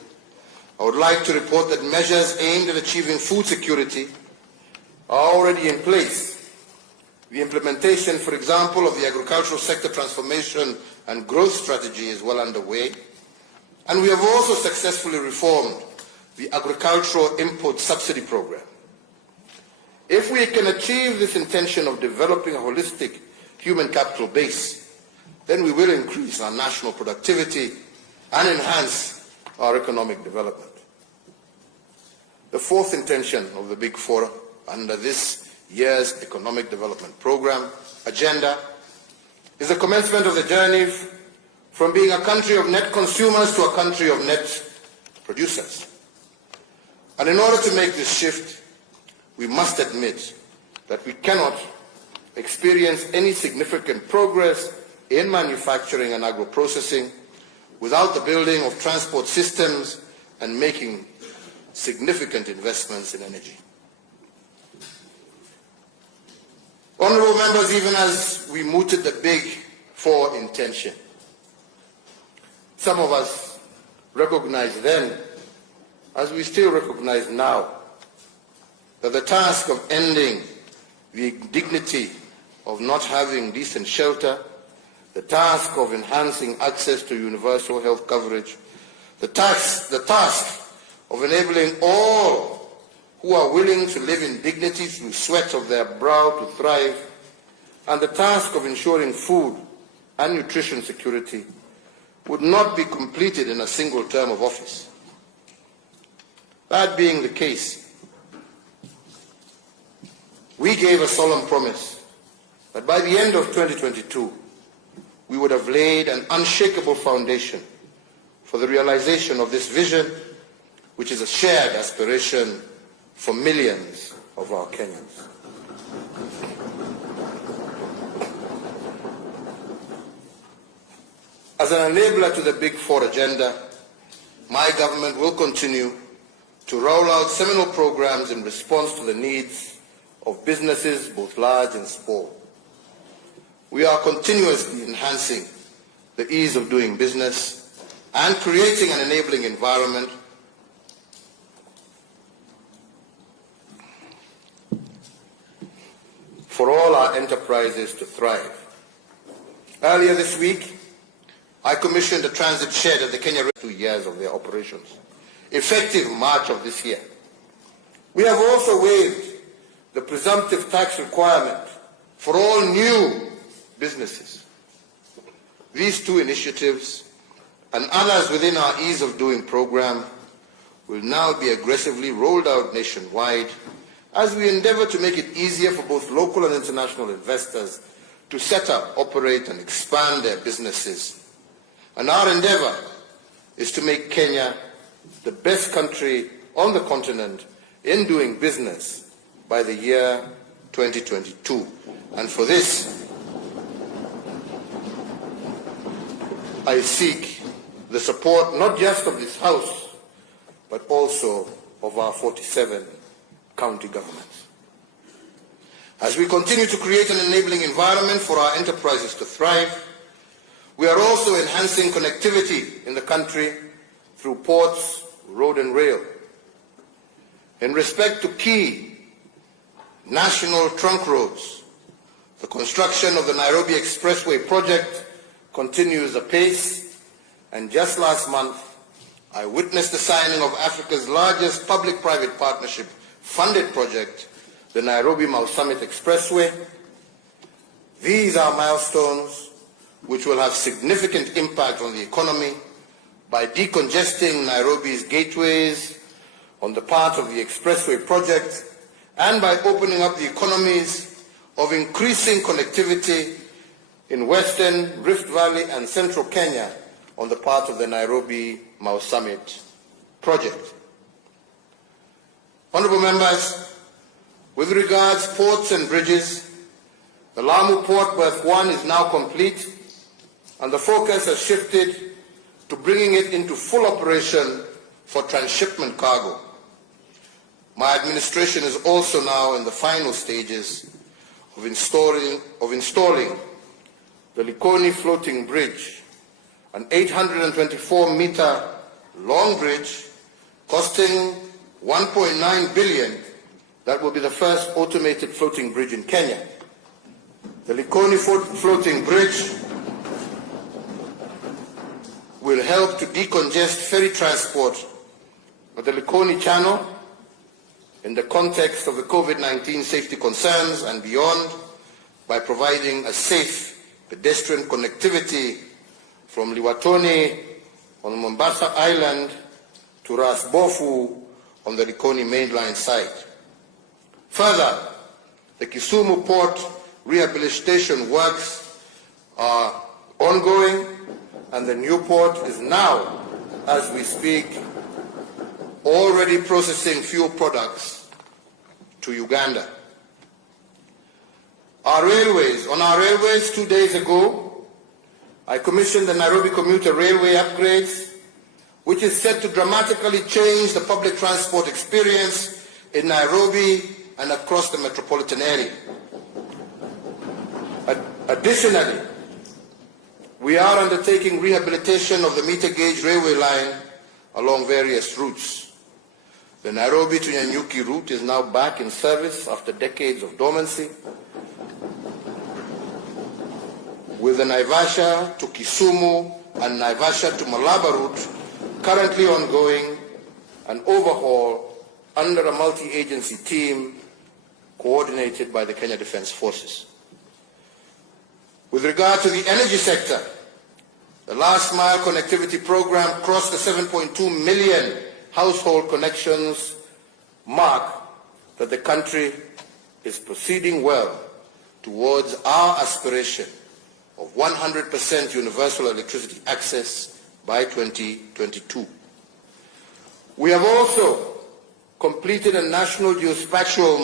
I would like to report that measures aimed at achieving food security are already in place. The implementation, for example, of the agricultural sector transformation and growth strategy is well underway, And we have also successfully reformed the agricultural import subsidy program. If we can achieve this intention of developing a holistic human capital base, then we will increase our national productivity and enhance our economic development. The fourth intention of the Big Four under this year's Economic Development Program agenda is the commencement of the journey from being a country of net consumers to a country of net producers. And in order to make this shift, we must admit that we cannot experience any significant progress in manufacturing and agro-processing without the building of transport systems and making significant investments in energy. Honourable members, even as we mooted the Big Four intention, some of us recognized then, as we still recognize now, that the task of ending the indignity of not having decent shelter, the task of enhancing access to universal health coverage, the task of enabling all who are willing to live in dignity through sweat of their brow to thrive, and the task of ensuring food and nutrition security would not be completed in a single term of office. That being the case, we gave a solemn promise that by the end of 2022, we would have laid an unshakable foundation for the realization of this vision, which is a shared aspiration for millions of our Kenyans. As an enabler to the Big Four agenda, my government will continue to roll out seminal programs in response to the needs of businesses, both large and small. We are continuously enhancing the ease of doing business and creating an enabling environment for all our enterprises to thrive. Earlier this week, I commissioned a transit shed at the Kenya 2 years of their operations, effective March of this year. We have also waived the presumptive tax requirement for all new businesses. These two initiatives and others within our Ease of Doing program will now be aggressively rolled out nationwide as we endeavor to make it easier for both local and international investors to set up, operate, and expand their businesses. And our endeavor is to make Kenya the best country on the continent in doing business by the year 2022. And for this, I seek the support not just of this House, but also of our 47 county governments. As we continue to create an enabling environment for our enterprises to thrive, we are also enhancing connectivity in the country through ports, road and rail. In respect to key national trunk roads, the construction of the Nairobi Expressway project continues apace, and just last month, I witnessed the signing of Africa's largest public-private partnership funded project, the Nairobi-Mau Summit Expressway. These are milestones which will have significant impact on the economy by decongesting Nairobi's gateways on the part of the expressway project and by opening up the economies of increasing connectivity in Western, Rift Valley and Central Kenya on the part of the Nairobi-Mau Summit project. Honourable members, with regards to ports and bridges, the Lamu Port Berth 1 is now complete, and the focus has shifted to bringing it into full operation for transshipment cargo. My administration is also now in the final stages of installing the Likoni Floating Bridge, an 824-meter long bridge costing 1.9 billion that will be the first automated floating bridge in Kenya. The Likoni Floating Bridge will help to decongest ferry transport of the Likoni Channel in the context of the COVID-19 safety concerns and beyond by providing a safe pedestrian connectivity from Liwatoni on Mombasa Island to Ras Bofu on the Likoni mainline site. Further, the Kisumu Port rehabilitation works are ongoing, and the new port is now, as we speak, already processing fuel products to Uganda. On our railways 2 days ago, I commissioned the Nairobi Commuter Railway upgrades, which is set to dramatically change the public transport experience in Nairobi and across the metropolitan area. Additionally, we are undertaking rehabilitation of the meter gauge railway line along various routes. The Nairobi to Nyanyuki route is now back in service after decades of dormancy, with the Naivasha to Kisumu and Naivasha to Malaba route currently ongoing, an overhaul under a multi-agency team coordinated by the Kenya Defence Forces. With regard to the energy sector, the last mile connectivity program crossed the 7.2 million household connections mark that the country is proceeding well towards our aspiration of 100% universal electricity access by 2022. We have also completed a national geospatial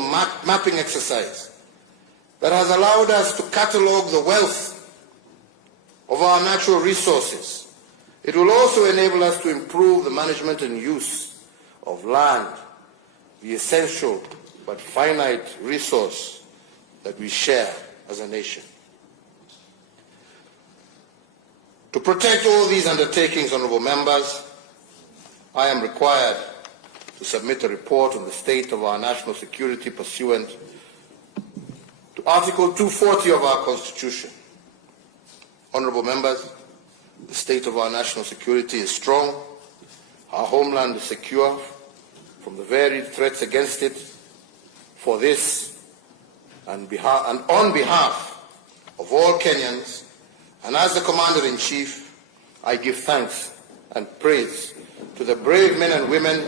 mapping exercise that has allowed us to catalogue the wealth of our natural resources. It will also enable us to improve the management and use of land, the essential but finite resource that we share as a nation. To protect all these undertakings, honourable members, I am required to submit a report on the state of our national security pursuant to Article 240 of our Constitution. Honourable members, the state of our national security is strong. Our homeland is secure from the varied threats against it. For this, and on behalf of all Kenyans, and as the Commander-in-Chief, I give thanks and praise to the brave men and women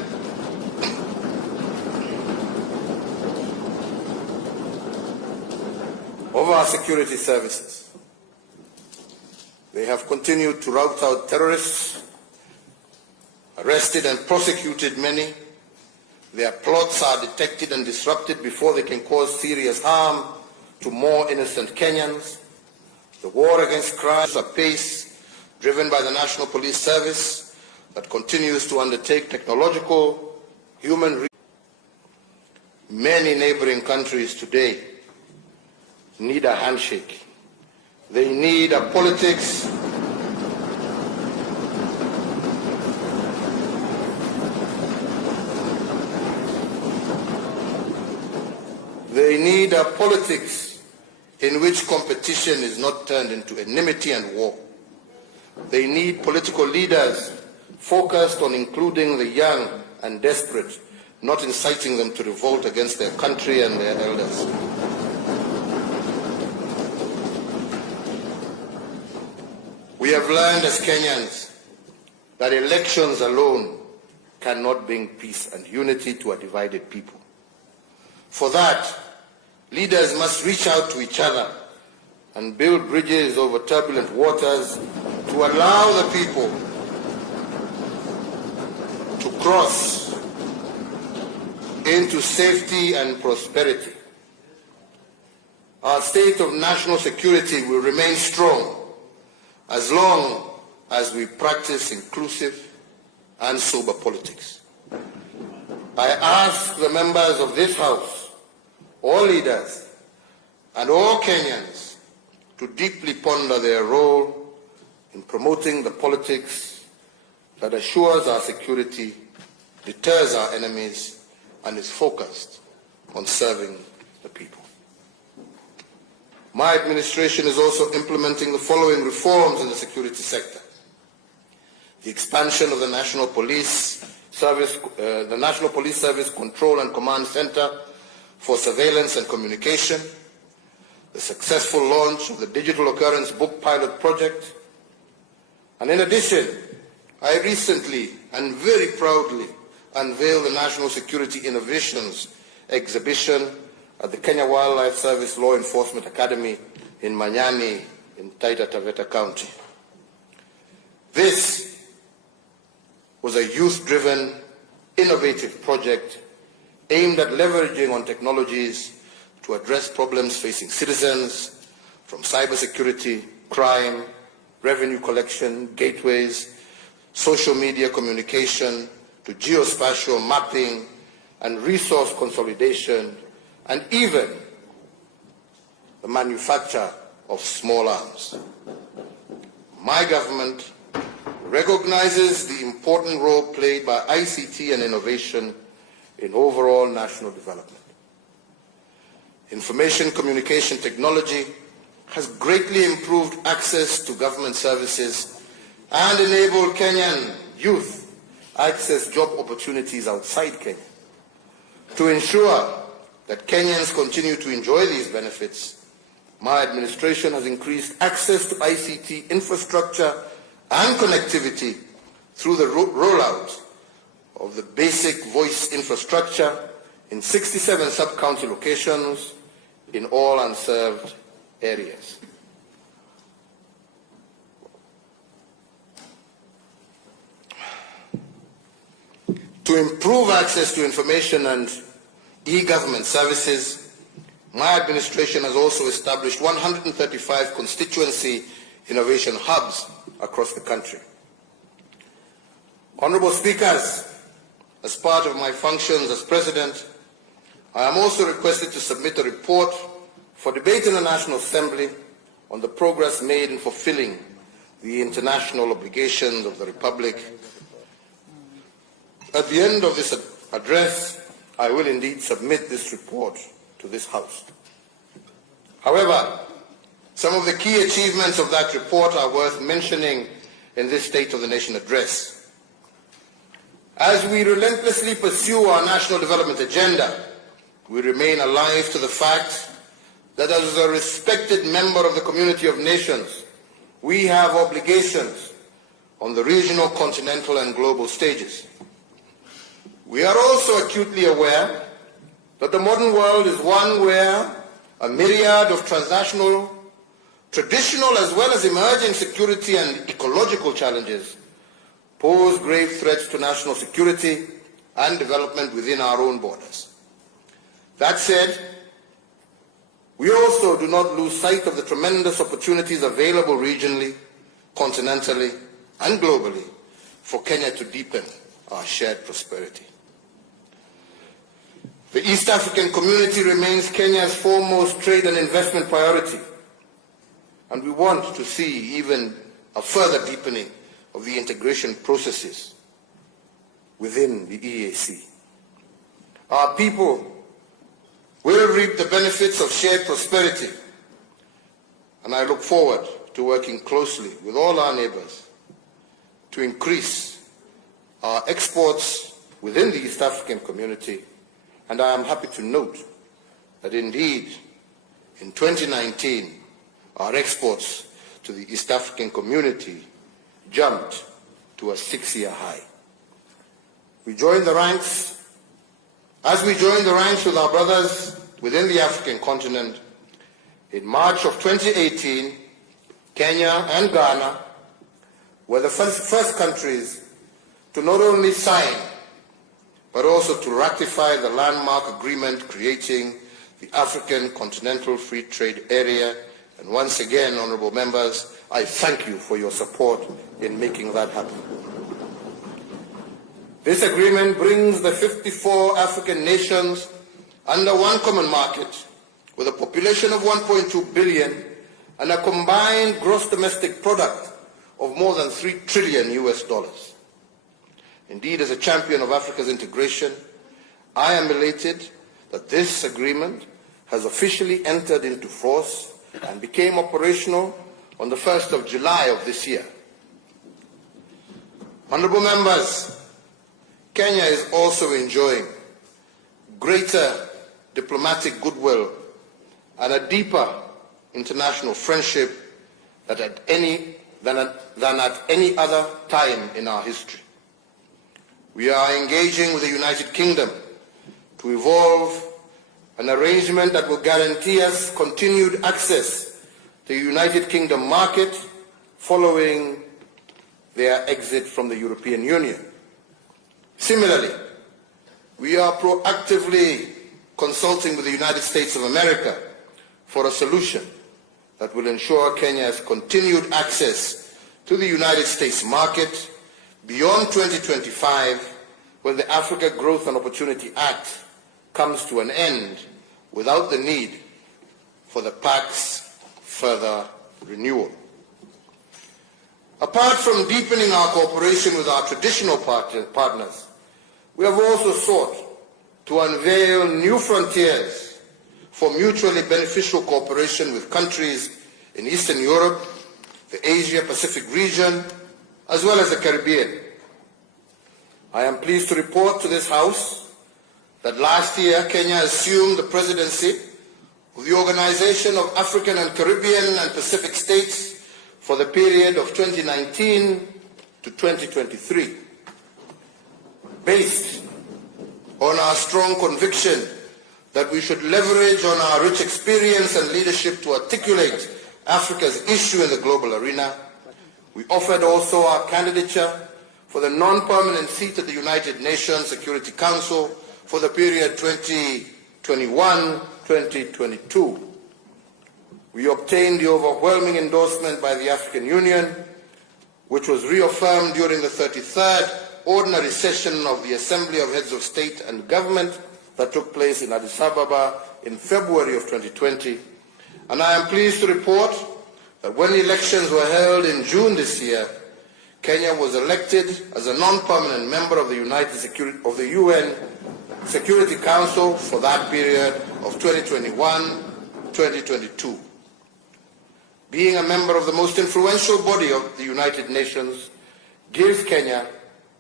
of our security services. They have continued to rout out terrorists, arrested and prosecuted many. Their plots are detected and disrupted before they can cause serious harm to more innocent Kenyans. The war against crime is a pace driven by the National Police Service that continues to undertake technological, human. Many neighboring countries today need a handshake. They need a politics in which competition is not turned into enmity and war. They need political leaders focused on including the young and desperate, not inciting them to revolt against their country and their elders. We have learned as Kenyans that elections alone cannot bring peace and unity to a divided people. For that, leaders must reach out to each other and build bridges over turbulent waters to allow the people to cross into safety and prosperity. Our state of national security will remain strong as long as we practice inclusive and sober politics. I ask the members of this House, all leaders, and all Kenyans to deeply ponder their role in promoting the politics that assures our security, deters our enemies, and is focused on serving the people. My administration is also implementing the following reforms in the security sector. the expansion of the National Police Service Control and Command Center for Surveillance and Communication, the successful launch of the Digital Occurrence Book Pilot Project, and in addition, I recently and very proudly unveiled the National Security Innovations exhibition at the Kenya Wildlife Service Law Enforcement Academy in Manyani in Taita Taveta County. This was a youth-driven, innovative project aimed at leveraging on technologies to address problems facing citizens, from cybersecurity, crime, revenue collection, gateways, social media communication, to geospatial mapping and resource consolidation, and even the manufacture of small arms. My government recognizes the important role played by ICT and innovation in overall national development. Information communication technology has greatly improved access to government services and enabled Kenyan youth access job opportunities outside Kenya. To ensure that Kenyans continue to enjoy these benefits, my administration has increased access to ICT infrastructure and connectivity through the rollout of the basic voice infrastructure in 67 sub-county locations in all unserved areas. To improve access to information and e-government services, my administration has also established 135 constituency innovation hubs across the country. Honorable Speakers, as part of my functions as President, I am also requested to submit a report for debate in the National Assembly on the progress made in fulfilling the international obligations of the Republic. At the end of this address, I will indeed submit this report to this House. However, some of the key achievements of that report are worth mentioning in this State of the Nation address. As we relentlessly pursue our national development agenda, we remain alive to the fact that as a respected member of the community of nations, we have obligations on the regional, continental, and global stages. We are also acutely aware that the modern world is one where a myriad of transnational, traditional as well as emerging security and ecological challenges pose grave threats to national security and development within our own borders. That said, we also do not lose sight of the tremendous opportunities available regionally, continentally, and globally for Kenya to deepen our shared prosperity. The East African community remains Kenya's foremost trade and investment priority, and we want to see even a further deepening of the integration processes within the EAC. Our people will reap the benefits of shared prosperity, and I look forward to working closely with all our neighbors to increase our exports within the East African community. And I am happy to note that indeed, in 2019, our exports to the East African community jumped to a 6-year high. We joined the ranks, as we joined the ranks with our brothers within the African continent, in March of 2018, Kenya and Ghana were the first countries to not only sign but also to ratify the landmark agreement creating the African Continental Free Trade Area. And once again, honorable members, I thank you for your support in making that happen. This agreement brings the 54 African nations under one common market with a population of 1.2 billion and a combined gross domestic product of more than $3 trillion US. Indeed, as a champion of Africa's integration, I am elated that this agreement has officially entered into force and became operational on the 1st of July of this year. Honorable members, Kenya is also enjoying greater diplomatic goodwill and a deeper international friendship than at any other time in our history. We are engaging with the United Kingdom to evolve an arrangement that will guarantee us continued access to the United Kingdom market following their exit from the European Union. Similarly, we are proactively consulting with the United States of America for a solution that will ensure Kenya has continued access to the United States market beyond 2025, when the Africa Growth and Opportunity Act comes to an end without the need for the PAC's further renewal. Apart from deepening our cooperation with our traditional partners, we have also sought to unveil new frontiers for mutually beneficial cooperation with countries in Eastern Europe, the Asia-Pacific region, as well as the Caribbean. I am pleased to report to this House that last year Kenya assumed the presidency of the Organization of African and Caribbean and Pacific States for the period of 2019 to 2023. Based on our strong conviction that we should leverage on our rich experience and leadership to articulate Africa's issue in the global arena, we offered also our candidature for the non-permanent seat at the United Nations Security Council for the period 2021-2022. We obtained the overwhelming endorsement by the African Union, which was reaffirmed during the 33rd Ordinary Session of the Assembly of Heads of State and Government that took place in Addis Ababa in February of 2020. And I am pleased to report that when elections were held in June this year, Kenya was elected as a non-permanent member of the UN Security Council for that period of 2021-2022. Being a member of the most influential body of the United Nations gives Kenya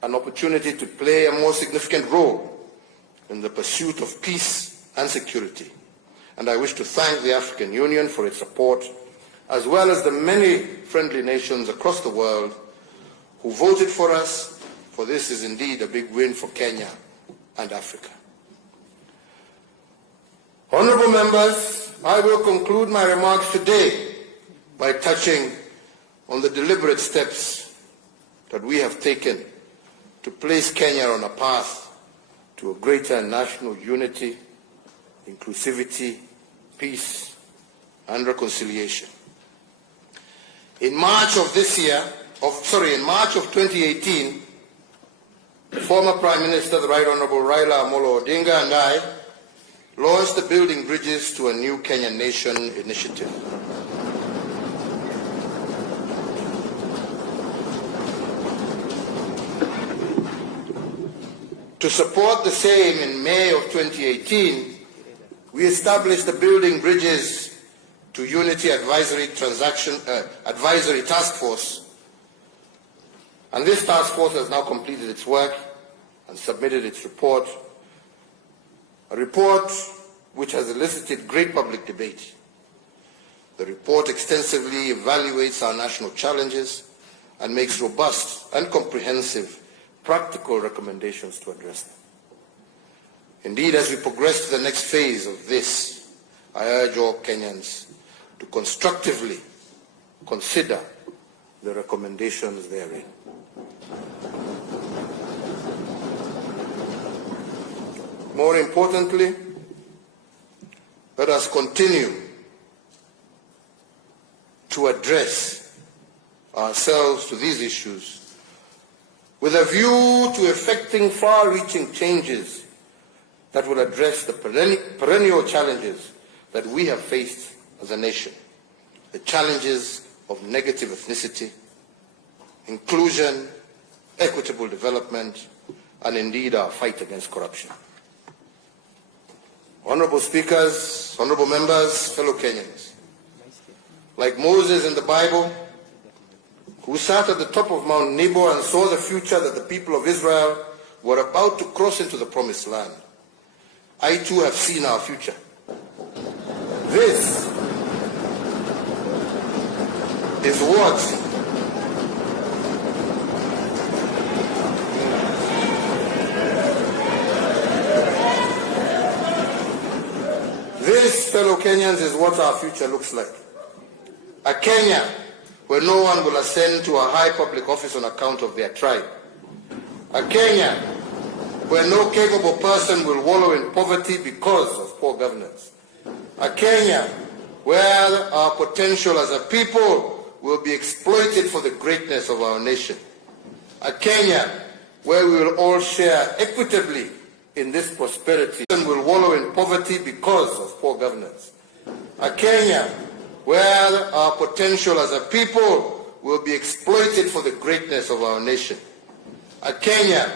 an opportunity to play a more significant role in the pursuit of peace and security. And I wish to thank the African Union for its support, as well as the many friendly nations across the world who voted for us, for this is indeed a big win for Kenya and Africa. Honorable members, I will conclude my remarks today by touching on the deliberate steps that we have taken to place Kenya on a path to a greater national unity, inclusivity, peace, and reconciliation. In March of 2018, the former Prime Minister, the Right Honorable Raila Amolo Odinga, and I launched the Building Bridges to a New Kenyan Nation initiative. To support the same, in May of 2018, we established the Building Bridges to Unity Advisory Task Force. And this task force has now completed its work and submitted its report, a report which has elicited great public debate. The report extensively evaluates our national challenges and makes robust and comprehensive practical recommendations to address them. Indeed, as we progress to the next phase of this, I urge all Kenyans to constructively consider the recommendations therein. More importantly, let us continue to address ourselves to these issues with a view to effecting far-reaching changes that will address the perennial challenges that we have faced as a nation. The challenges of negative ethnicity, inclusion, equitable development, and indeed our fight against corruption. Honorable speakers, honorable members, fellow Kenyans, like Moses in the Bible, who who sat at the top of Mount Nebo and saw the future that the people of Israel were about to cross into the promised land. I too have seen our future. This is what This, fellow Kenyans, is what our future looks like. A Kenya where no one will ascend to a high public office on account of their tribe. A Kenya where no capable person will wallow in poverty because of poor governance. A Kenya where our potential as a people will be exploited for the greatness of our nation. A Kenya where we will all share equitably in this prosperity and will wallow in poverty because of poor governance. A Kenya where our potential as a people will be exploited for the greatness of our nation. A Kenya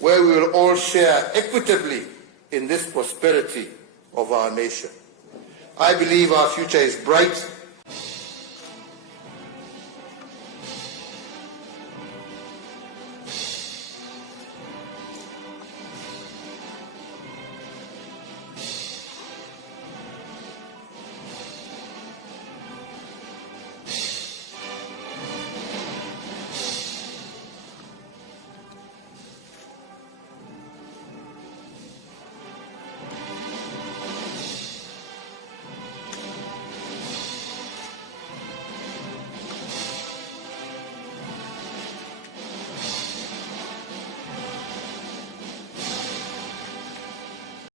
where we will all share equitably in this prosperity of our nation. I believe our future is bright